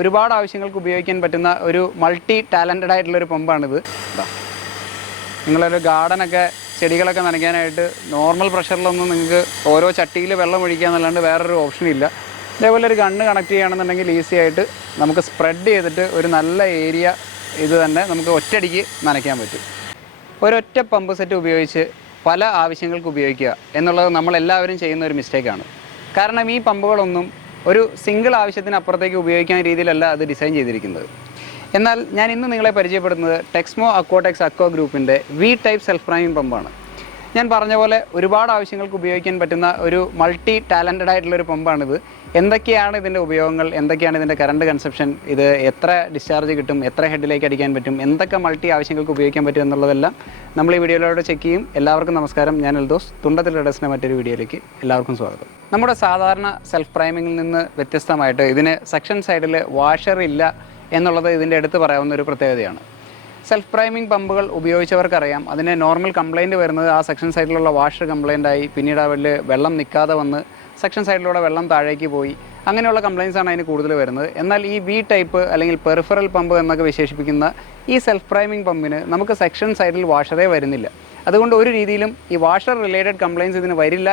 ഒരുപാട് ആവശ്യങ്ങൾക്ക് ഉപയോഗിക്കാൻ പറ്റുന്ന ഒരു മൾട്ടി ടാലൻറ്റഡ് ആയിട്ടുള്ളൊരു പമ്പാണിത്. നിങ്ങളൊരു ഗാർഡനൊക്കെ ചെടികളൊക്കെ നനയ്ക്കാനായിട്ട് നോർമൽ പ്രഷറിലൊന്നും നിങ്ങൾക്ക് ഓരോ ചട്ടിയിൽ വെള്ളം ഒഴിക്കുക എന്നല്ലാണ്ട് വേറൊരു ഓപ്ഷനില്ല. ഇതേപോലെ ഒരു ഗണ്ണ് കണക്ട് ചെയ്യുകയാണെന്നുണ്ടെങ്കിൽ ഈസി ആയിട്ട് നമുക്ക് സ്പ്രെഡ് ചെയ്തിട്ട് ഒരു നല്ല ഏരിയ ഇത് തന്നെ നമുക്ക് ഒറ്റയടിക്ക് നനയ്ക്കാൻ പറ്റും. ഒരൊറ്റ പമ്പ് സെറ്റ് ഉപയോഗിച്ച് പല ആവശ്യങ്ങൾക്ക് ഉപയോഗിക്കുക എന്നുള്ളത് നമ്മളെല്ലാവരും ചെയ്യുന്ന ഒരു മിസ്റ്റേക്കാണ്. കാരണം ഈ പമ്പുകളൊന്നും ഒരു സിംഗിൾ ആവശ്യത്തിനപ്പുറത്തേക്ക് ഉപയോഗിക്കാൻ രീതിയിലല്ല അത് ഡിസൈൻ ചെയ്തിരിക്കുന്നത്. എന്നാൽ ഞാൻ ഇന്ന് നിങ്ങളെ പരിചയപ്പെടുന്നത് ടെക്സ്മോ അക്വാടെക്സ് അക്വാ ഗ്രൂപ്പിൻ്റെ വി ടൈപ്പ് സെൽഫ് പ്രൈമിംഗ് പമ്പാണ്. ഞാൻ പറഞ്ഞ പോലെ ഒരുപാട് ആവശ്യങ്ങൾക്ക് ഉപയോഗിക്കാൻ പറ്റുന്ന ഒരു മൾട്ടി ടാലൻറ്റഡ് ആയിട്ടുള്ളൊരു പമ്പാണിത്. എന്തൊക്കെയാണ് ഇതിൻ്റെ ഉപയോഗങ്ങൾ, എന്തൊക്കെയാണ് ഇതിൻ്റെ കറണ്ട് കൺസപ്ഷൻ, ഇത് എത്ര ഡിസ്ചാർജ് കിട്ടും, എത്ര ഹെഡിലേക്ക് അടിക്കാൻ പറ്റും, എന്തൊക്കെ മൾട്ടി ആവശ്യങ്ങൾക്ക് ഉപയോഗിക്കാൻ പറ്റും എന്നുള്ളതെല്ലാം നമ്മൾ ഈ വീഡിയോയിലൂടെ ചെക്ക് ചെയ്യും. എല്ലാവർക്കും നമസ്കാരം, ഞാൻ എൽദോസ്. തുണ്ടത്തിൽ ട്രേഡേഴ്സിൻ്റെ മറ്റൊരു വീഡിയോയിലേക്ക് എല്ലാവർക്കും സ്വാഗതം. നമ്മുടെ സാധാരണ സെൽഫ് പ്രൈമിങ്ങിൽ നിന്ന് വ്യത്യസ്തമായിട്ട് ഇതിന് സെക്ഷൻ സൈഡിൽ വാഷർ ഇല്ല എന്നുള്ളത് ഇതിൻ്റെ എടുത്ത് പറയാവുന്ന ഒരു പ്രത്യേകതയാണ്. സെൽഫ് പ്രൈമിംഗ് പമ്പുകൾ ഉപയോഗിച്ചവർക്കറിയാം, അതിന് നോർമൽ കംപ്ലയിൻറ്റ് വരുന്നത് ആ സെക്ഷൻ സൈഡിലുള്ള വാഷർ കംപ്ലയിൻ്റായി പിന്നീട് അവരിൽ വെള്ളം നിൽക്കാതെ വന്ന് സെക്ഷൻ സൈഡിലൂടെ വെള്ളം താഴേക്ക് പോയി അങ്ങനെയുള്ള കംപ്ലയിൻസാണ് അതിന് കൂടുതൽ വരുന്നത്. എന്നാൽ ഈ വി ടൈപ്പ് അല്ലെങ്കിൽ പെറിഫറൽ പമ്പ് എന്നൊക്കെ വിശേഷിപ്പിക്കുന്ന ഈ സെൽഫ് പ്രൈമിംഗ് പമ്പിന് നമുക്ക് സെക്ഷൻ സൈഡിൽ വാഷറേ വരുന്നില്ല. അതുകൊണ്ട് ഒരു രീതിയിലും ഈ വാഷർ റിലേറ്റഡ് കംപ്ലയിൻസ് ഇതിന് വരില്ല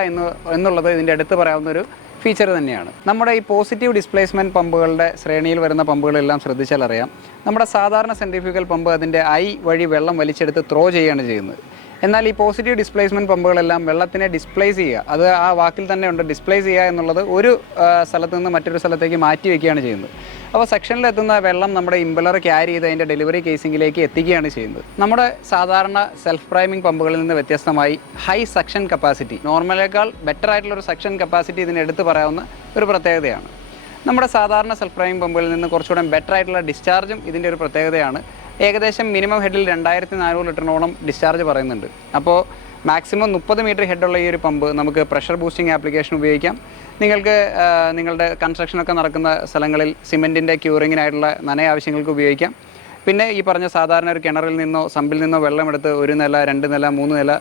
എന്നുള്ളത് ഇതിൻ്റെ അടുത്ത് പറയാവുന്ന ഒരു ഫീച്ചർ തന്നെയാണ്. നമ്മുടെ ഈ പോസിറ്റീവ് ഡിസ്പ്ലേസ്മെൻറ്റ് പമ്പുകളുടെ ശ്രേണിയിൽ വരുന്ന പമ്പുകളെല്ലാം ശ്രദ്ധിച്ചാൽ അറിയാം, നമ്മുടെ സാധാരണ സെൻട്രിഫ്യൂഗൽ പമ്പ് അതിൻ്റെ ഐ വഴി വെള്ളം വലിച്ചെടുത്ത് ത്രോ ചെയ്യുകയാണ് ചെയ്യുന്നത്. എന്നാൽ ഈ പോസിറ്റീവ് ഡിസ്പ്ലേസ്മെൻറ്റ് പമ്പുകളെല്ലാം വെള്ളത്തിനെ ഡിസ്പ്ലേസ് ചെയ്യുക, അത് ആ വാക്കിൽ തന്നെ ഉണ്ട്, ഡിസ്പ്ലേസ് ചെയ്യുക എന്നുള്ളത് ഒരു സ്ഥലത്ത് നിന്ന് മറ്റൊരു സ്ഥലത്തേക്ക് മാറ്റി വയ്ക്കുകയാണ് ചെയ്യുന്നത്. അപ്പോൾ സെക്ഷനിലെത്തുന്ന വെള്ളം നമ്മുടെ ഇമ്പലർ ക്യാരി ചെയ്ത് അതിൻ്റെ ഡെലിവറി കേസിങ്ങിലേക്ക് എത്തിക്കുകയാണ് ചെയ്യുന്നത്. നമ്മുടെ സാധാരണ സെൽഫ് പ്രൈമിംഗ് പമ്പുകളിൽ നിന്ന് വ്യത്യസ്തമായി ഹൈ സക്ഷൻ കപ്പാസിറ്റി, നോർമലേക്കാൾ ബെറ്റർ ആയിട്ടുള്ളൊരു സക്ഷൻ കപ്പാസിറ്റി ഇതിന് എടുത്ത് പറയാവുന്ന ഒരു പ്രത്യേകതയാണ്. നമ്മുടെ സാധാരണ സെൽഫ് പ്രൈമിംഗ് പമ്പുകളിൽ നിന്ന് കുറച്ചുകൂടെ ബെറ്റർ ആയിട്ടുള്ള ഡിസ്ചാർജും ഇതിൻ്റെ ഒരു പ്രത്യേകതയാണ്. ഏകദേശം മിനിമം ഹെഡിൽ 2400 ലിറ്ററിനോളം ഡിസ്ചാർജ് പറയുന്നുണ്ട്. അപ്പോൾ മാക്സിമം 30 മീറ്റർ ഹെഡുള്ള ഈ ഒരു പമ്പ് നമുക്ക് പ്രഷർ ബൂസ്റ്റിംഗ് ആപ്ലിക്കേഷൻ ഉപയോഗിക്കാം. നിങ്ങൾക്ക് നിങ്ങളുടെ കൺസ്ട്രക്ഷനൊക്കെ നടക്കുന്ന സ്ഥലങ്ങളിൽ സിമെൻറ്റിൻ്റെ ക്യൂറിങ്ങിനായിട്ടുള്ള നനയ ആവശ്യങ്ങൾക്ക് ഉപയോഗിക്കാം. പിന്നെ ഈ പറഞ്ഞ സാധാരണ ഒരു കിണറിൽ നിന്നോ സമ്പിൽ നിന്നോ വെള്ളമെടുത്ത് 1 നില 2 നില 3 നില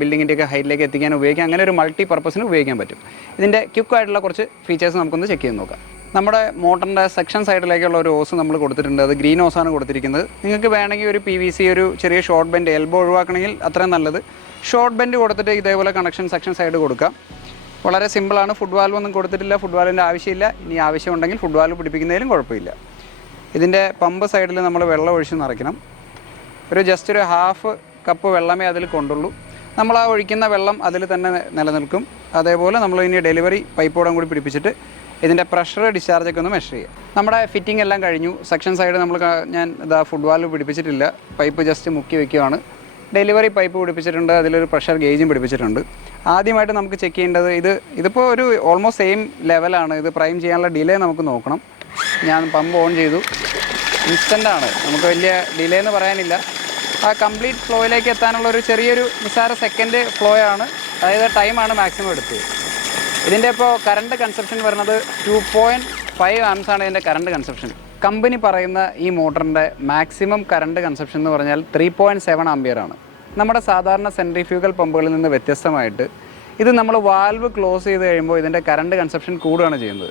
ബിൽഡിങ്ങിൻ്റെയൊക്കെ ഹൈറ്റിലേക്ക് എത്തിക്കാൻ ഉപയോഗിക്കാം. അങ്ങനെ ഒരു മൾട്ടി പർപ്പസിന് ഉപയോഗിക്കാൻ പറ്റും. ഇതിൻ്റെ ക്വിക്കായിട്ടുള്ള കുറച്ച് ഫീച്ചേഴ്സ് നമുക്കൊന്ന് ചെക്ക് ചെയ്ത് നോക്കാം. നമ്മുടെ മോട്ടറിൻ്റെ സെക്ഷൻ സൈഡിലേക്കുള്ള ഒരു ഓസ് നമ്മൾ കൊടുത്തിട്ടുണ്ട്. അത് ഗ്രീൻ ഓസാണ് കൊടുത്തിരിക്കുന്നത്. നിങ്ങൾക്ക് വേണമെങ്കിൽ ഒരു PVC ഒരു ചെറിയ ഷോർട്ട് ബെൻഡ് എൽബോ ഒഴിവാക്കണമെങ്കിൽ അത്രയും നല്ലത്. ഷോർട്ട് ബെൻഡ് കൊടുത്തിട്ട് ഇതേപോലെ കണക്ഷൻ സെക്ഷൻ സൈഡ് കൊടുക്കാം. വളരെ സിമ്പിളാണ്. ഫുഡ് വാൽവ് ഒന്നും കൊടുത്തിട്ടില്ല, ഫുഡ് വാൽവിൻ്റെ ആവശ്യമില്ല. ഇനി ആവശ്യമുണ്ടെങ്കിൽ ഫുഡ് വാൽവ് പിടിപ്പിക്കുന്നതിലും കുഴപ്പമില്ല. ഇതിൻ്റെ പമ്പ് സൈഡിൽ നമ്മൾ വെള്ളം ഒഴിച്ച് നിറയ്ക്കണം. ജസ്റ്റ് ഒരു ഹാഫ് കപ്പ് വെള്ളമേ അതിൽ കൊണ്ടുള്ളൂ. നമ്മൾ ആ ഒഴിക്കുന്ന വെള്ളം അതിൽ തന്നെ നിലനിൽക്കും. അതേപോലെ നമ്മൾ ഇനി ഡെലിവറി പൈപ്പോടും കൂടി പിടിപ്പിച്ചിട്ട് ഇതിൻ്റെ പ്രഷർ ഡിസ്ചാർജൊക്കെ ഒന്ന് മെഷർ ചെയ്യുക. നമ്മുടെ ഫിറ്റിംഗ് എല്ലാം കഴിഞ്ഞു. സെക്ഷൻ സൈഡ് ഞാൻ ഫുഡ് വാൽവ് പിടിപ്പിച്ചിട്ടില്ല, പൈപ്പ് ജസ്റ്റ് മുക്കി വയ്ക്കുകയാണ്. ഡെലിവറി പൈപ്പ് പിടിപ്പിച്ചിട്ടുണ്ട്, അതിലൊരു പ്രഷർ ഗേജും പിടിപ്പിച്ചിട്ടുണ്ട്. ആദ്യമായിട്ട് നമുക്ക് ചെക്ക് ചെയ്യേണ്ടത് ഇതിപ്പോൾ ഒരു ഓൾമോസ്റ്റ് സെയിം ലെവലാണ്. ഇത് പ്രൈം ചെയ്യാനുള്ള ഡിലേ നമുക്ക് നോക്കണം. ഞാൻ പമ്പ് ഓൺ ചെയ്തു. ഇൻസ്റ്റൻ്റാണ്, നമുക്ക് വലിയ ഡിലേ എന്ന് പറയാനില്ല. ആ കംപ്ലീറ്റ് ഫ്ലോയിലേക്ക് എത്താനുള്ള ഒരു ചെറിയൊരു നിസ്സാര സെക്കൻഡ് ഫ്ലോ ആണ്, അതായത് ടൈമാണ് മാക്സിമം എടുത്തത്. ഇതിൻ്റെ ഇപ്പോൾ കറണ്ട് കൺസപ്ഷൻ വരുന്നത് 2.5 ആംസാണ് ഇതിൻ്റെ കറണ്ട് കൺസപ്ഷൻ. കമ്പനി പറയുന്ന ഈ മോട്ടറിൻ്റെ മാക്സിമം കറണ്ട് കൺസപ്ഷൻ എന്ന് പറഞ്ഞാൽ 3.7 ആംപിയറാണ്. നമ്മുടെ സാധാരണ സെൻട്രിഫ്യൂഗൽ പമ്പുകളിൽ നിന്ന് വ്യത്യസ്തമായിട്ട് ഇത് നമ്മൾ വാൽവ് ക്ലോസ് ചെയ്ത് കഴിയുമ്പോൾ ഇതിൻ്റെ കറണ്ട് കൺസപ്ഷൻ കൂടുകയാണ് ചെയ്യുന്നത്.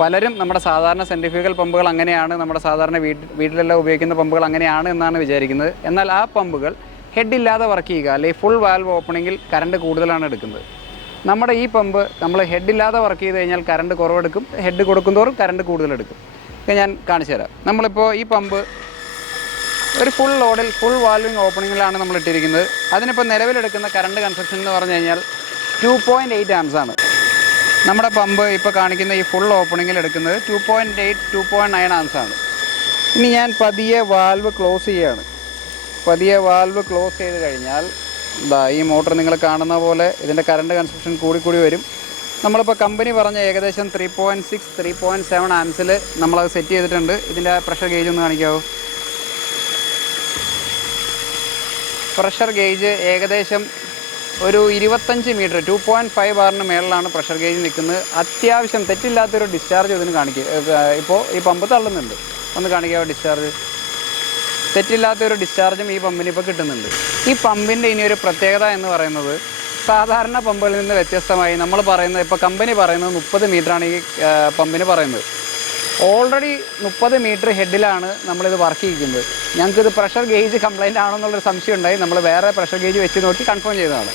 പലരും നമ്മുടെ സാധാരണ സെൻട്രിഫ്യൂഗൽ പമ്പുകൾ അങ്ങനെയാണ്, നമ്മുടെ സാധാരണ വീട്ടിലെല്ലാം ഉപയോഗിക്കുന്ന പമ്പുകൾ അങ്ങനെയാണ് എന്നാണ് വിചാരിക്കുന്നത്. എന്നാൽ ആ പമ്പുകൾ ഹെഡില്ലാതെ വർക്ക് ചെയ്യുക, അല്ലെങ്കിൽ ഫുൾ വാൽവ് ഓപ്പണിങ്ങിൽ കറണ്ട് കൂടുതലാണ് എടുക്കുന്നത്. നമ്മുടെ ഈ പമ്പ് നമ്മൾ ഹെഡില്ലാതെ വർക്ക് ചെയ്ത് കഴിഞ്ഞാൽ കറണ്ട് കുറവെടുക്കും, ഹെഡ് കൊടുക്കുന്തോറും കറണ്ട് കൂടുതലെടുക്കും. ഇത് ഞാൻ കാണിച്ചു തരാം. നമ്മളിപ്പോൾ ഈ പമ്പ് ഒരു ഫുൾ ലോഡിൽ ഫുൾ വാൽവിങ് ഓപ്പണിങ്ങിലാണ് നമ്മൾ ഇട്ടിരിക്കുന്നത്. അതിനിപ്പോൾ നിലവിലെടുക്കുന്ന കറണ്ട് കൺസപ്ഷൻ എന്ന് പറഞ്ഞു കഴിഞ്ഞാൽ 2.8 ആംസാണ്. നമ്മുടെ പമ്പ് ഇപ്പോൾ കാണിക്കുന്ന ഈ ഫുൾ ഓപ്പണിങ്ങിൽ എടുക്കുന്നത് 2.8 2.9 ആംസാണ്. ഇനി ഞാൻ പതിയെ വാൽവ് ക്ലോസ് ചെയ്യുകയാണ്. പതിയെ വാൽവ് ക്ലോസ് ചെയ്ത് കഴിഞ്ഞാൽ ഈ മോട്ടർ നിങ്ങൾ കാണുന്ന പോലെ ഇതിൻ്റെ കറണ്ട് കൺസപ്ഷൻ കൂടി വരും. നമ്മളിപ്പോൾ കമ്പനി പറഞ്ഞ ഏകദേശം 3.6 3.7 ആംസിൽ നമ്മളത് സെറ്റ് ചെയ്തിട്ടുണ്ട്. ഇതിൻ്റെ പ്രഷർ ഗേജ് ഒന്ന് കാണിക്കാമോ? പ്രഷർ ഗേജ് ഏകദേശം ഒരു 25 മീറ്റർ 2.5 ബാറിന് മേളിലാണ് പ്രഷർ ഗേജ് നിൽക്കുന്നത്. അത്യാവശ്യം തെറ്റില്ലാത്തൊരു ഡിസ്ചാർജ് ഇതിന് കാണിക്കുക. ഇപ്പോൾ ഈ പമ്പ് തള്ളുന്നുണ്ട്, ഒന്ന് കാണിക്കാമോ ഡിസ്ചാർജ്? തെറ്റില്ലാത്തൊരു ഡിസ്ചാർജും ഈ പമ്പിന് ഇപ്പോൾ കിട്ടുന്നുണ്ട്. ഈ പമ്പിൻ്റെ ഇനിയൊരു പ്രത്യേകത എന്ന് പറയുന്നത് സാധാരണ പമ്പുകളിൽ നിന്ന് വ്യത്യസ്തമായി നമ്മൾ പറയുന്നത്, ഇപ്പോൾ കമ്പനി പറയുന്നത് 30 മീറ്ററാണ് ഈ പമ്പിന് പറയുന്നത്. ഓൾറെഡി 30 മീറ്റർ ഹെഡിലാണ് നമ്മളിത് വർക്ക് ചെയ്യിക്കുന്നത്. ഞങ്ങൾക്കിത് പ്രഷർ ഗേജ് കംപ്ലൈൻ്റ് ആണെന്നുള്ളൊരു സംശയം ഉണ്ടായി. നമ്മൾ വേറെ പ്രഷർ ഗേജ് വെച്ച് നോക്കി കൺഫേം ചെയ്തതാണ്.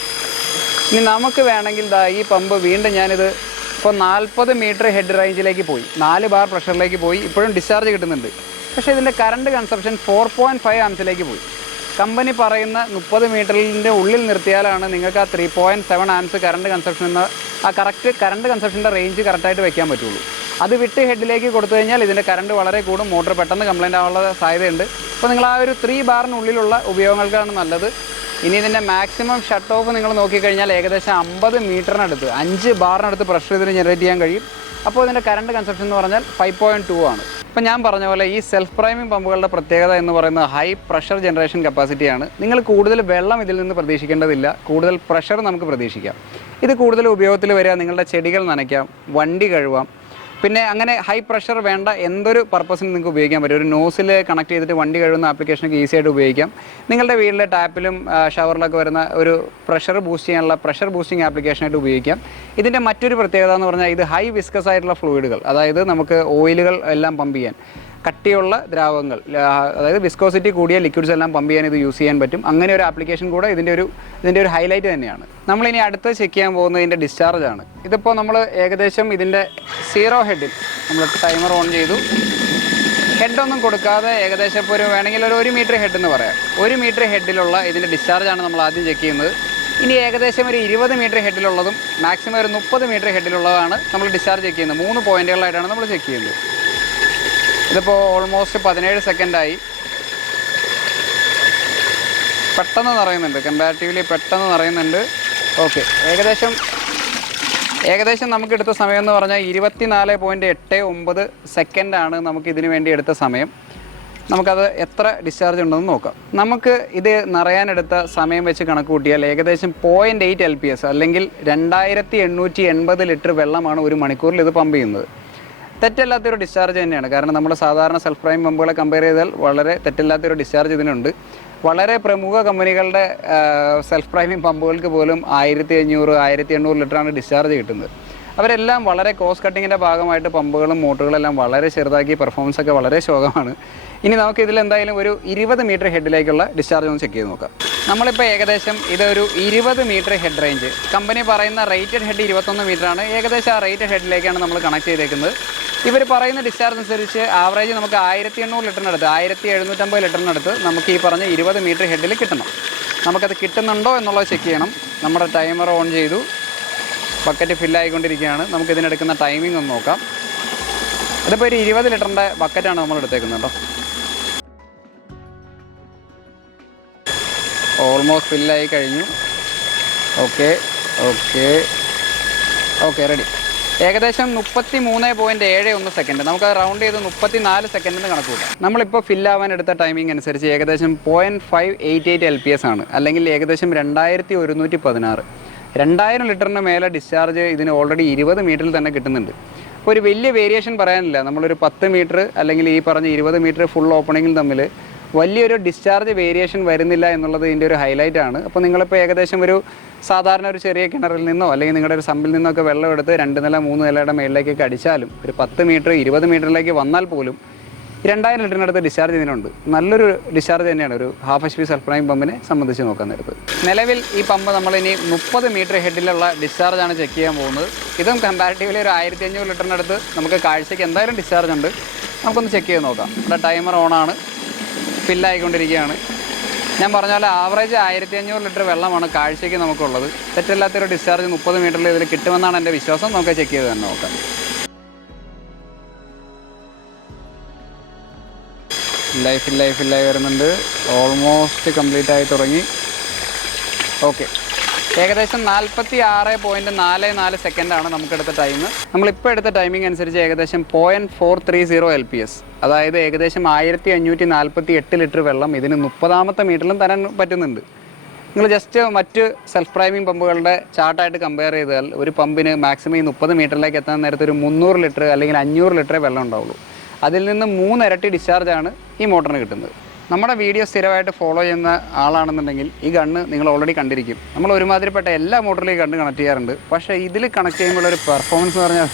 ഇനി നമുക്ക് വേണമെങ്കിൽ ഈ പമ്പ് വീണ്ടും ഞാനിത് ഇപ്പോൾ 40 മീറ്റർ ഹെഡ് റേഞ്ചിലേക്ക് പോയി, 4 ബാർ പ്രഷറിലേക്ക് പോയി. ഇപ്പോഴും ഡിസ്ചാർജ് കിട്ടുന്നുണ്ട്. പക്ഷേ ഇതിൻ്റെ കറണ്ട് കൺസപ്ഷൻ 4.5 ആംസിലേക്ക് പോയി. കമ്പനി പറയുന്ന 30 മീറ്ററിൻ്റെ ഉള്ളിൽ നിർത്തിയാലാണ് നിങ്ങൾക്ക് ആ 3.7 ആംസ് കറണ്ട് കൺസപ്ഷൻ എന്ന ആ കറണ്ട് കൺസപ്ഷൻ്റെ റേഞ്ച് കറക്റ്റായിട്ട് വെക്കാൻ പറ്റുള്ളൂ. അത് വിട്ട് ഹെഡിലേക്ക് കൊടുത്തു കഴിഞ്ഞാൽ ഇതിൻ്റെ കറണ്ട് വളരെ കൂടും, മോട്ടർ പെട്ടെന്ന് കംപ്ലൈൻ്റ് ആവാനുള്ള സാധ്യതയുണ്ട്. അപ്പോൾ നിങ്ങൾ ആ ഒരു 3 ബാറിനുള്ളിലുള്ള ഉപയോഗങ്ങൾക്കാണ് നല്ലത്. ഇനി ഇതിൻ്റെ മാക്സിമം ഷട്ട് ഓഫ് നിങ്ങൾ നോക്കിക്കഴിഞ്ഞാൽ ഏകദേശം 50 മീറ്ററിനടുത്ത് 5 ബാറിനടുത്ത് പ്രഷർ ഇതിന് ജനറേറ്റ് ചെയ്യാൻ കഴിയും. അപ്പോൾ ഇതിൻ്റെ കറണ്ട് കൺസപ്ഷൻ എന്ന് പറഞ്ഞാൽ 5.2 ആണ്. ഇപ്പോൾ ഞാൻ പറഞ്ഞ പോലെ ഈ സെൽഫ് പ്രൈമിംഗ് പമ്പുകളുടെ പ്രത്യേകത എന്ന് പറയുന്നത് ഹൈ പ്രഷർ ജനറേഷൻ കപ്പാസിറ്റിയാണ്. നിങ്ങൾ കൂടുതൽ വെള്ളം ഇതിൽ നിന്ന് പ്രതീക്ഷിക്കേണ്ടതില്ല, കൂടുതൽ പ്രഷർ നമുക്ക് പ്രതീക്ഷിക്കാം. ഇത് കൂടുതൽ ഉപയോഗത്തിൽ വരിക നിങ്ങളുടെ ചെടികൾ നനയ്ക്കാം, വണ്ടി കഴുകാം, പിന്നെ അങ്ങനെ ഹൈ പ്രഷർ വേണ്ട എന്തൊരു പർപ്പസിന് നിങ്ങൾക്ക് ഉപയോഗിക്കാൻ പറ്റും. ഒരു നോസിൽ കണക്ട് ചെയ്തിട്ട് വണ്ടി കഴുകുന്ന ആപ്ലിക്കേഷനൊക്കെ ഈസി ആയിട്ട് ഉപയോഗിക്കാം. നിങ്ങളുടെ വീട്ടിലെ ടാപ്പിലും ഷവറിലൊക്കെ വരുന്ന ഒരു പ്രഷർ ബൂസ്റ്റ് ചെയ്യാനുള്ള പ്രഷർ ബൂസ്റ്റിംഗ് ആപ്ലിക്കേഷനായിട്ട് ഉപയോഗിക്കാം. ഇതിൻ്റെ മറ്റൊരു പ്രത്യേകത എന്ന് പറഞ്ഞാൽ ഇത് ഹൈ വിസ്കസ് ആയിട്ടുള്ള ഫ്ലൂയിഡുകൾ, അതായത് നമുക്ക് ഓയിലുകൾ എല്ലാം പമ്പ് ചെയ്യാൻ, കട്ടിയുള്ള ദ്രാവകങ്ങൾ, അതായത് വിസ്കോസിറ്റി കൂടിയ ലിക്വിഡ്സ് എല്ലാം പമ്പ് ചെയ്യാൻ ഇത് യൂസ് ചെയ്യാൻ പറ്റും. അങ്ങനെ ഒരു ആപ്ലിക്കേഷൻ കൂടെ ഇതിൻ്റെ ഒരു ഹൈലൈറ്റ് തന്നെയാണ്. നമ്മളിനി അടുത്ത് ചെക്ക് ചെയ്യാൻ പോകുന്നത് ഇതിൻ്റെ ഡിസ്ചാർജാണ്. ഇതിപ്പോൾ നമ്മൾ ഏകദേശം ഇതിൻ്റെ 0 ഹെഡിൽ നമ്മൾ ടൈമർ ഓൺ ചെയ്തു. ഹെഡൊന്നും കൊടുക്കാതെ ഏകദേശം ഇപ്പോൾ വേണമെങ്കിൽ ഒരു 1 മീറ്റർ ഹെഡ് എന്ന് പറയാം. 1 മീറ്റർ ഹെഡിലുള്ള ഇതിൻ്റെ ഡിസ്ചാർജാണ് നമ്മൾ ആദ്യം ചെക്ക് ചെയ്യുന്നത്. ഇനി ഏകദേശം ഒരു 20 മീറ്റർ ഹെഡിലുള്ളതും മാക്സിമം ഒരു 30 മീറ്റർ ഹെഡിലുള്ളതാണ് നമ്മൾ ഡിസ്ചാർജ് ചെക്ക് ചെയ്യുന്നത്. 3 പോയിൻറ്റുകളായിട്ടാണ് നമ്മൾ ചെക്ക് ചെയ്യുന്നത്. ഇതിപ്പോൾ ഓൾമോസ്റ്റ് 17 സെക്കൻഡായി. പെട്ടെന്ന് നിറയുന്നുണ്ട്, കമ്പാരിറ്റീവ്ലി പെട്ടെന്ന് നിറയുന്നുണ്ട്. ഓക്കെ, ഏകദേശം നമുക്ക് എടുത്ത സമയം എന്ന് പറഞ്ഞാൽ 24.89 സെക്കൻഡാണ് നമുക്ക് ഇതിനു വേണ്ടി എടുത്ത സമയം. നമുക്കത് എത്ര ഡിസ്ചാർജ് ഉണ്ടെന്ന് നോക്കാം. നമുക്ക് ഇത് നിറയാനെടുത്ത സമയം വെച്ച് കണക്ക് കൂട്ടിയാൽ ഏകദേശം 0.8 LPS അല്ലെങ്കിൽ 2880 ലിറ്റർ വെള്ളമാണ് ഒരു മണിക്കൂറിൽ ഇത് പമ്പ് ചെയ്യുന്നത്. തെറ്റല്ലാത്തൊരു ഡിസ്ചാർജ് തന്നെയാണ്. കാരണം നമ്മൾ സാധാരണ സെൽഫ് പ്രൈം പമ്പുകളെ കമ്പയർ ചെയ്താൽ വളരെ തെറ്റല്ലാത്തൊരു ഡിസ്ചാർജ് ഇതിനുണ്ട്. വളരെ പ്രമുഖ കമ്പനികളുടെ സെൽഫ് പ്രൈമിംഗ് പമ്പുകൾക്ക് പോലും 1500 1800 ലിറ്ററാണ് ഡിസ്ചാർജ് കിട്ടുന്നത്. അവരെല്ലാം വളരെ കോസ്റ്റ് കട്ടിങ്ങിൻ്റെ ഭാഗമായിട്ട് പമ്പുകളും മോട്ടറുകളെല്ലാം വളരെ ചെറുതാക്കി, പെർഫോമൻസ് ഒക്കെ വളരെ ശോകമാണ്. ഇനി നമുക്ക് ഇതിൽ എന്തായാലും ഒരു 20 മീറ്റർ ഹെഡിലേക്കുള്ള ഡിസ്ചാർജ് ഒന്ന് ചെക്ക് ചെയ്ത് നോക്കാം. നമ്മളിപ്പോൾ ഏകദേശം ഇതൊരു 20 മീറ്റർ ഹെഡ് റേഞ്ച്, കമ്പനി പറയുന്ന റേറ്റഡ് ഹെഡ് 21 മീറ്ററാണ്. ഏകദേശം ആ റേറ്റഡ് ഹെഡിലേക്കാണ് നമ്മൾ കണക്ട് ചെയ്തേക്കുന്നത്. ഇവർ പറയുന്ന ഡിസ്ചാർജ് അനുസരിച്ച് ആവറേജ് നമുക്ക് 1800 ലിറ്ററിനടുത്ത് 1750 ലിറ്ററിനടുത്ത് നമുക്ക് ഈ പറഞ്ഞ 20 മീറ്റർ ഹെഡിൽ കിട്ടണം. നമുക്കത് കിട്ടുന്നുണ്ടോ എന്നുള്ളത് ചെക്ക് ചെയ്യണം. നമ്മുടെ ടൈമർ ഓൺ ചെയ്തു, ബക്കറ്റ് ഫില്ലായിക്കൊണ്ടിരിക്കുകയാണ്. നമുക്കിതിനെടുക്കുന്ന ടൈമിംഗ് ഒന്ന് നോക്കാം. ഇതിപ്പോൾ ഒരു 20 ലിറ്ററിൻ്റെ ബക്കറ്റാണ് നമ്മൾ എടുത്തേക്കുന്നത് കേട്ടോ. ഓൾമോസ്റ്റ് ഫില്ലായി കഴിഞ്ഞു. Okay ready. ഏകദേശം 33.71 സെക്കൻഡ്, നമുക്കത് റൗണ്ട് ചെയ്ത് 34 സെക്കൻഡിന് കണക്ക് കൂട്ടാം. നമ്മളിപ്പോൾ ഫില്ലാവാൻ എടുത്ത ടൈമിംഗ് അനുസരിച്ച് ഏകദേശം 0.588 LPS ആണ്, അല്ലെങ്കിൽ ഏകദേശം 2116. 2000 ലിറ്ററിന് മേലെ ഡിസ്ചാർജ് ഇതിന് ഓൾറെഡി 20 മീറ്ററിൽ തന്നെ കിട്ടുന്നുണ്ട്. അപ്പോൾ ഒരു വലിയ വേരിയേഷൻ പറയാനില്ല. നമ്മളൊരു 10 മീറ്റർ അല്ലെങ്കിൽ ഈ പറഞ്ഞ 20 മീറ്റർ ഫുൾ ഓപ്പണിംഗും തമ്മിൽ വലിയൊരു ഡിസ്ചാർജ് വേരിയേഷൻ വരുന്നില്ല എന്നുള്ളത് ഇതിൻ്റെ ഒരു ഹൈലൈറ്റ് ആണ്. അപ്പോൾ നിങ്ങളിപ്പോൾ ഏകദേശം ഒരു സാധാരണ ഒരു ചെറിയ കിണറിൽ നിന്നോ അല്ലെങ്കിൽ നിങ്ങളുടെ ഒരു സമ്പിൽ നിന്നൊക്കെ വെള്ളം എടുത്ത് 2 നില 3 നിലയുടെ മേളിലേക്കൊക്കെ അടിച്ചാലും ഒരു 10 മീറ്റർ 20 മീറ്ററിലേക്ക് വന്നാൽ പോലും 2000 ലിറ്ററിനടുത്ത് ഡിസ്ചാർജ് ഇതിനുണ്ട്. നല്ലൊരു ഡിസ്ചാർജ് തന്നെയാണ് ഒരു ഹാഫ് HP സെൽഫ് പ്രൈം പമ്പിനെ സംബന്ധിച്ച് നോക്കാൻ നേരത്ത്. നിലവിൽ ഈ പമ്പ് നമ്മളിനി 30 മീറ്റർ ഹെഡിലുള്ള ഡിസ്ചാർജാണ് ചെക്ക് ചെയ്യാൻ പോകുന്നത്. ഇതും കമ്പാരിറ്റീവ്ലി ഒരു 1500 ലിറ്ററിനടുത്ത് നമുക്ക് കാഴ്ചയ്ക്ക് എന്തായാലും ഡിസ്ചാർജ് ഉണ്ട്. നമുക്കൊന്ന് ചെക്ക് ചെയ്ത് നോക്കാം. ഇവിടെ ടൈമർ ഓണാണ്, ഫില്ലായിക്കൊണ്ടിരിക്കുകയാണ്. ഞാൻ പറഞ്ഞ പോലെ ആവറേജ് 1500 ലിറ്റർ വെള്ളമാണ് കാഴ്ചയ്ക്ക് നമുക്കുള്ളത്. തെറ്റല്ലാത്തൊരു ഡിസ്ചാർജ് 30 മീറ്ററിൽ ഇതിൽ കിട്ടുമെന്നാണ് എൻ്റെ വിശ്വാസം. നമുക്ക് ചെക്ക് ചെയ്ത് തന്നെ നോക്കാം. ഫില്ലായി വരുന്നുണ്ട്. ഓൾമോസ്റ്റ് കംപ്ലീറ്റ് ആയി തുടങ്ങി. ഓക്കെ, ഏകദേശം 46.44 സെക്കൻഡാണ് നമുക്കെടുത്ത ടൈം. നമ്മളിപ്പോൾ എടുത്ത ടൈമിംഗ് അനുസരിച്ച് ഏകദേശം 0.430 LPS, അതായത് ഏകദേശം 1548 ലിറ്റർ വെള്ളം ഇതിന് 30ാമത്തെ മീറ്ററിലും തരാൻ പറ്റുന്നുണ്ട്. നിങ്ങൾ ജസ്റ്റ് മറ്റ് സെൽഫ് പ്രൈമിംഗ് പമ്പുകളുടെ ചാർട്ടായിട്ട് കമ്പയർ ചെയ്താൽ ഒരു പമ്പിന് മാക്സിമം ഈ 30 മീറ്ററിലേക്ക് എത്താൻ നേരത്തെ ഒരു 300 ലിറ്റർ അല്ലെങ്കിൽ 500 ലിറ്ററേ വെള്ളം ഉണ്ടാവുള്ളൂ. അതിൽ നിന്ന് 3 ഇരട്ടി ഡിസ്ചാർജാണ് ഈ മോട്ടറിന് കിട്ടുന്നത്. നമ്മുടെ വീഡിയോ സ്ഥിരമായിട്ട് ഫോളോ ചെയ്യുന്ന ആളാണെന്നുണ്ടെങ്കിൽ ഈ ഗണ്ണ് നിങ്ങൾ ഓൾറെഡി കണ്ടിരിക്കും. നമ്മൾ ഒരുമാതിരിപ്പെട്ട എല്ലാ മോട്ടറിലും ഈ ഗണ്ണ് കണക്ട് ചെയ്യാറുണ്ട്. പക്ഷേ ഇതിൽ കണക്ട് ചെയ്യുമ്പോഴൊരു പെർഫോമൻസ് എന്ന് പറഞ്ഞാൽ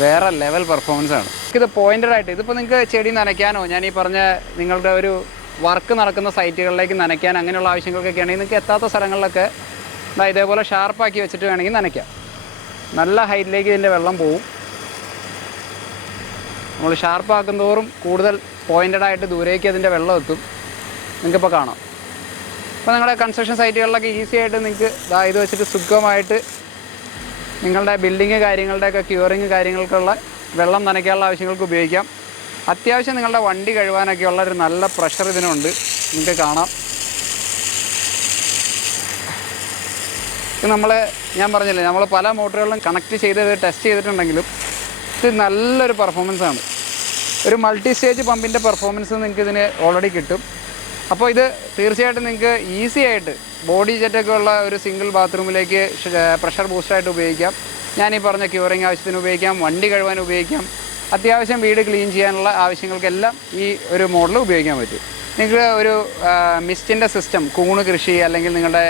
വേറെ ലെവൽ പെർഫോമൻസ് ആണ്. ഇത് പോയിന്റഡ് ആയിട്ട് ഇതിപ്പോൾ നിങ്ങൾക്ക് ചെടി നനയ്ക്കാനോ ഞാൻ ഈ പറഞ്ഞ നിങ്ങളുടെ ഒരു വർക്ക് നടക്കുന്ന സൈറ്റുകളിലേക്ക് നനയ്ക്കാൻ അങ്ങനെയുള്ള ആവശ്യങ്ങൾക്കൊക്കെ ആണെങ്കിൽ നിങ്ങൾക്ക് എത്താത്ത സ്ഥലങ്ങളിലൊക്കെ ഇതേപോലെ ഷാർപ്പാക്കി വെച്ചിട്ട് വേണമെങ്കിൽ നനയ്ക്കാം. നല്ല ഹൈറ്റിലേക്ക് ഇതിൻ്റെ വെള്ളം പോവും. നമ്മൾ ഷാർപ്പാക്കും തോറും കൂടുതൽ പോയിന്റഡ് ആയിട്ട് ദൂരേക്ക് അതിൻ്റെ വെള്ളം എത്തും. നിങ്ങൾക്കിപ്പോൾ കാണാം. അപ്പോൾ നിങ്ങളുടെ കൺസ്ട്രക്ഷൻ സൈറ്റുകളിലൊക്കെ ഈസി ആയിട്ട് നിങ്ങൾക്ക് ഇത് വെച്ചിട്ട് സുഖമായിട്ട് നിങ്ങളുടെ ബിൽഡിങ് കാര്യങ്ങളുടെയൊക്കെ ക്യൂറിങ് കാര്യങ്ങൾക്കുള്ള വെള്ളം നനയ്ക്കാനുള്ള ആവശ്യങ്ങൾക്ക് ഉപയോഗിക്കാം. അത്യാവശ്യം നിങ്ങളുടെ വണ്ടി കഴുകാനൊക്കെ ഉള്ളൊരു നല്ല പ്രഷർ ഇതിനുണ്ട്. നിങ്ങൾക്ക് കാണാം. ഇത് ഞാൻ പറഞ്ഞില്ലേ, നമ്മൾ പല മോട്ടറുകളിലും കണക്ട് ചെയ്ത് ടെസ്റ്റ് ചെയ്തിട്ടുണ്ടെങ്കിലും ഇത് നല്ലൊരു പെർഫോമൻസാണ്. ഒരു മൾട്ടി സ്റ്റേജ് പമ്പിൻ്റെ പെർഫോമൻസ് നിങ്ങൾക്ക് ഇതിന് ഓൾറെഡി കിട്ടും. അപ്പോൾ ഇത് തീർച്ചയായിട്ടും നിങ്ങൾക്ക് ഈസി ആയിട്ട് ബോഡി ജെറ്റൊക്കെ ഉള്ള ഒരു സിംഗിൾ ബാത്റൂമിലേക്ക് പ്രഷർ ബൂസ്റ്ററായിട്ട് ഉപയോഗിക്കാം. ഞാനീ പറഞ്ഞ ക്യൂറിങ് ആവശ്യത്തിന് ഉപയോഗിക്കാം, വണ്ടി കഴുകാൻ ഉപയോഗിക്കാം, അത്യാവശ്യം വീട് ക്ലീൻ ചെയ്യാനുള്ള ആവശ്യങ്ങൾക്കെല്ലാം ഈ ഒരു മോഡൽ ഉപയോഗിക്കാൻ പറ്റും. നിങ്ങൾക്ക് ഒരു മിസ്റ്റിൻ്റെ സിസ്റ്റം, കൂണ് കൃഷി അല്ലെങ്കിൽ നിങ്ങളുടെ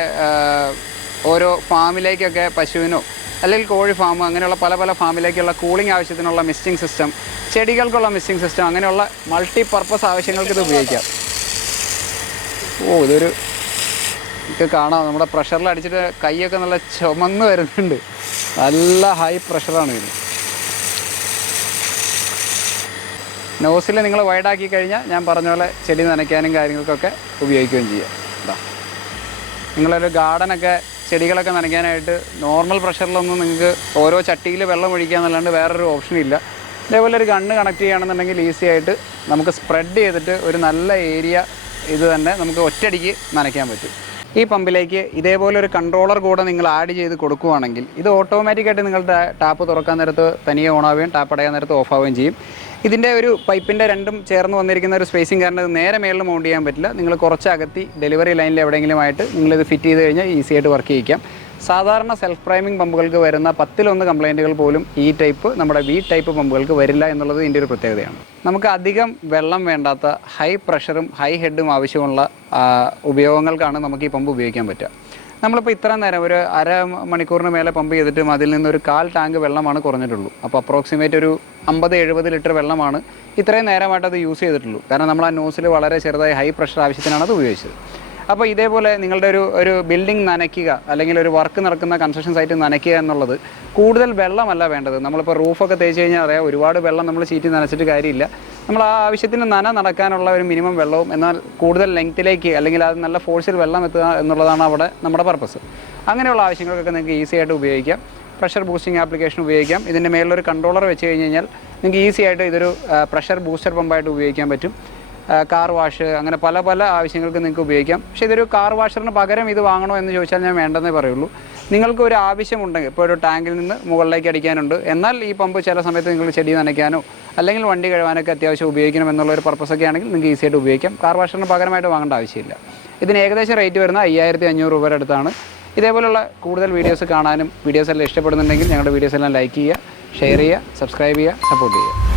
ഓരോ ഫാമിലേക്കൊക്കെ പശുവിനോ അല്ലെങ്കിൽ കോഴി ഫാം അങ്ങനെയുള്ള പല പല ഫാമിലേക്കുള്ള കൂളിംഗ് ആവശ്യത്തിനുള്ള മിസ്റ്റിംഗ് സിസ്റ്റം, ചെടികൾക്കുള്ള മിസ്റ്റിംഗ് സിസ്റ്റം, അങ്ങനെയുള്ള മൾട്ടി പർപ്പസ് ആവശ്യങ്ങൾക്ക് ഇത് ഉപയോഗിക്കാം. ഇതൊരു എനിക്ക് കാണാം, നമ്മുടെ പ്രഷറിൽ അടിച്ചിട്ട് കൈയൊക്കെ നല്ല ചുമന്ന് വരുന്നുണ്ട്. നല്ല ഹൈ പ്രഷറാണ് ഇതിന്. നോസിൽ നിങ്ങൾ വൈഡാക്കി കഴിഞ്ഞാൽ ഞാൻ പറഞ്ഞ പോലെ ചെടി നനയ്ക്കാനും കാര്യങ്ങൾക്കൊക്കെ ഉപയോഗിക്കുകയും ചെയ്യാം. നിങ്ങളൊരു ഗാർഡനൊക്കെ ചെടികളൊക്കെ നനയ്ക്കാനായിട്ട് നോർമൽ പ്രഷറിലൊന്നും നിങ്ങൾക്ക് ഓരോ ചട്ടിയിൽ വെള്ളം ഒഴിക്കുക എന്നല്ലാണ്ട് വേറൊരു ഓപ്ഷനില്ല. ഇതേപോലെ ഒരു ഗണ്ണ് കണക്ട് ചെയ്യുകയാണെന്നുണ്ടെങ്കിൽ ഈസി ആയിട്ട് നമുക്ക് സ്പ്രെഡ് ചെയ്തിട്ട് ഒരു നല്ല ഏരിയ ഇത് തന്നെ നമുക്ക് ഒറ്റയടിക്ക് നനയ്ക്കാൻ പറ്റും. ഈ പമ്പിലേക്ക് ഇതേപോലെ ഒരു കൺട്രോളർ കൂടെ നിങ്ങൾ ആഡ് ചെയ്ത് കൊടുക്കുകയാണെങ്കിൽ ഇത് ഓട്ടോമാറ്റിക്കായിട്ട് നിങ്ങളുടെ ടാപ്പ് തുറക്കാൻ നേരത്ത് തനിയെ ഓണാവുകയും ടാപ്പ് അടയാൻ നേരത്ത് ഓഫ് ആവുകയും ചെയ്യും. ഇതിൻ്റെ ഒരു പൈപ്പിൻ്റെ രണ്ടും ചേർന്ന് വന്നിരിക്കുന്ന ഒരു സ്പേസിങ് കാരണം ഇത് നേരെ മേളിൽ മൗണ്ട് ചെയ്യാൻ പറ്റില്ല. നിങ്ങൾ കുറച്ച് അകത്തി ഡെലിവറി ലൈനിൽ എവിടെയെങ്കിലും ആയിട്ട് നിങ്ങളിത് ഫിറ്റ് ചെയ്ത് കഴിഞ്ഞാൽ ഈസി ആയിട്ട് വർക്ക് ചെയ്യിക്കാം. സാധാരണ സെൽഫ് പ്രൈമിംഗ് പമ്പുകൾക്ക് വരുന്ന 10-1 കംപ്ലയിൻറ്റുകൾ പോലും ഈ ടൈപ്പ് നമ്മുടെ വി ടൈപ്പ് പമ്പുകൾക്ക് വരില്ല എന്നുള്ളത് ഇതിൻ്റെ ഒരു പ്രത്യേകതയാണ്. നമുക്ക് അധികം വെള്ളം വേണ്ടാത്ത ഹൈ പ്രഷറും ഹൈ ഹെഡും ആവശ്യമുള്ള ഉപയോഗങ്ങൾക്കാണ് നമുക്ക് ഈ പമ്പ് ഉപയോഗിക്കാൻ പറ്റുക. നമ്മളിപ്പോൾ ഇത്ര നേരം ഒരു അരമണിക്കൂറിന് മേലെ പമ്പ് ചെയ്തിട്ടും അതിൽ നിന്നൊരു 1/4 ടാങ്ക് വെള്ളമാണ് കുറഞ്ഞിട്ടുള്ളൂ. അപ്പോൾ അപ്രോക്സിമേറ്റ് ഒരു 50-70 ലിറ്റർ വെള്ളമാണ് ഇത്രയും നേരമായിട്ട് അത് യൂസ് ചെയ്തിട്ടുള്ളൂ. കാരണം നമ്മൾ ആ നോസിൽ വളരെ ചെറുതായി ഹൈ പ്രഷർ ആവശ്യത്തിനാണ് അത് ഉപയോഗിച്ചത്. അപ്പോൾ ഇതേപോലെ നിങ്ങളുടെ ഒരു ബിൽഡിംഗ് നനയ്ക്കുക അല്ലെങ്കിൽ ഒരു വർക്ക് നടക്കുന്ന കൺസ്ട്രക്ഷൻ സൈറ്റ് നനയ്ക്കുക എന്നുള്ളത് കൂടുതൽ വെള്ളമല്ല വേണ്ടത്. നമ്മളിപ്പോൾ റൂഫൊക്കെ തേച്ച് കഴിഞ്ഞാൽ അറിയാം, ഒരുപാട് വെള്ളം നമ്മൾ ചീറ്റി നനച്ചിട്ട് കാര്യമില്ല. നമ്മൾ ആ ആവശ്യത്തിന് നടക്കാനുള്ള ഒരു മിനിമം വെള്ളവും എന്നാൽ കൂടുതൽ ലെങ്ത്തിലേക്ക് അല്ലെങ്കിൽ അത് നല്ല ഫോഴ്സിൽ വെള്ളം എത്തുക എന്നുള്ളതാണ് അവിടെ നമ്മുടെ പർപ്പസ്. അങ്ങനെയുള്ള ആവശ്യങ്ങൾക്കൊക്കെ നിങ്ങൾക്ക് ഈസി ആയിട്ട് ഉപയോഗിക്കാം. പ്രഷർ ബൂസ്റ്റിംഗ് ആപ്ലിക്കേഷൻ ഉപയോഗിക്കാം. ഇതിൻ്റെ മേളിലൊരു കൺട്രോളർ വെച്ച് കഴിഞ്ഞാൽ നിങ്ങൾക്ക് ഈസി ആയിട്ട് ഇതൊരു പ്രഷർ ബൂസ്റ്റർ പമ്പായിട്ട് ഉപയോഗിക്കാൻ പറ്റും. കാർ വാഷ് അങ്ങനെ പല പല ആവശ്യങ്ങൾക്ക് നിങ്ങൾക്ക് ഉപയോഗിക്കാം. പക്ഷേ ഇതൊരു കാർ വാഷറിന് പകരം ഇത് വാങ്ങണോ എന്ന് ചോദിച്ചാൽ ഞാൻ വേണ്ടെന്നേ പറയുള്ളൂ. നിങ്ങൾക്ക് ഒരു ആവശ്യമുണ്ടെങ്കിൽ ഇപ്പോൾ ഒരു ടാങ്കിൽ നിന്ന് മുകളിലേക്ക് അടിക്കാനുണ്ട്, എന്നാൽ ഈ പമ്പ് ചില സമയത്ത് നിങ്ങൾ ചെടി നനയ്ക്കാനോ അല്ലെങ്കിൽ വണ്ടി കഴുകാനൊക്കെ അത്യാവശ്യം ഉപയോഗിക്കണം എന്നുള്ളൊരു പർപ്പസൊക്കെ ആണെങ്കിൽ നിങ്ങൾക്ക് ഈസി ആയിട്ട് ഉപയോഗിക്കാം. കാർ വാഷറിന് പകരമായിട്ട് വാങ്ങേണ്ട ആവശ്യമില്ല. ഇതിന് ഏകദേശം റേറ്റ് വരുന്നത് 5500 രൂപയുടെ അടുത്താണ്. ഇതേപോലുള്ള കൂടുതൽ വീഡിയോസ് കാണാനും വീഡിയോസ് എല്ലാം ഇഷ്ടപ്പെടുന്നുണ്ടെങ്കിൽ ഞങ്ങളുടെ വീഡിയോസ് എല്ലാം ലൈക്ക് ചെയ്യുക, ഷെയർ ചെയ്യുക, സബ്സ്ക്രൈബ് ചെയ്യുക, സപ്പോർട്ട് ചെയ്യുക.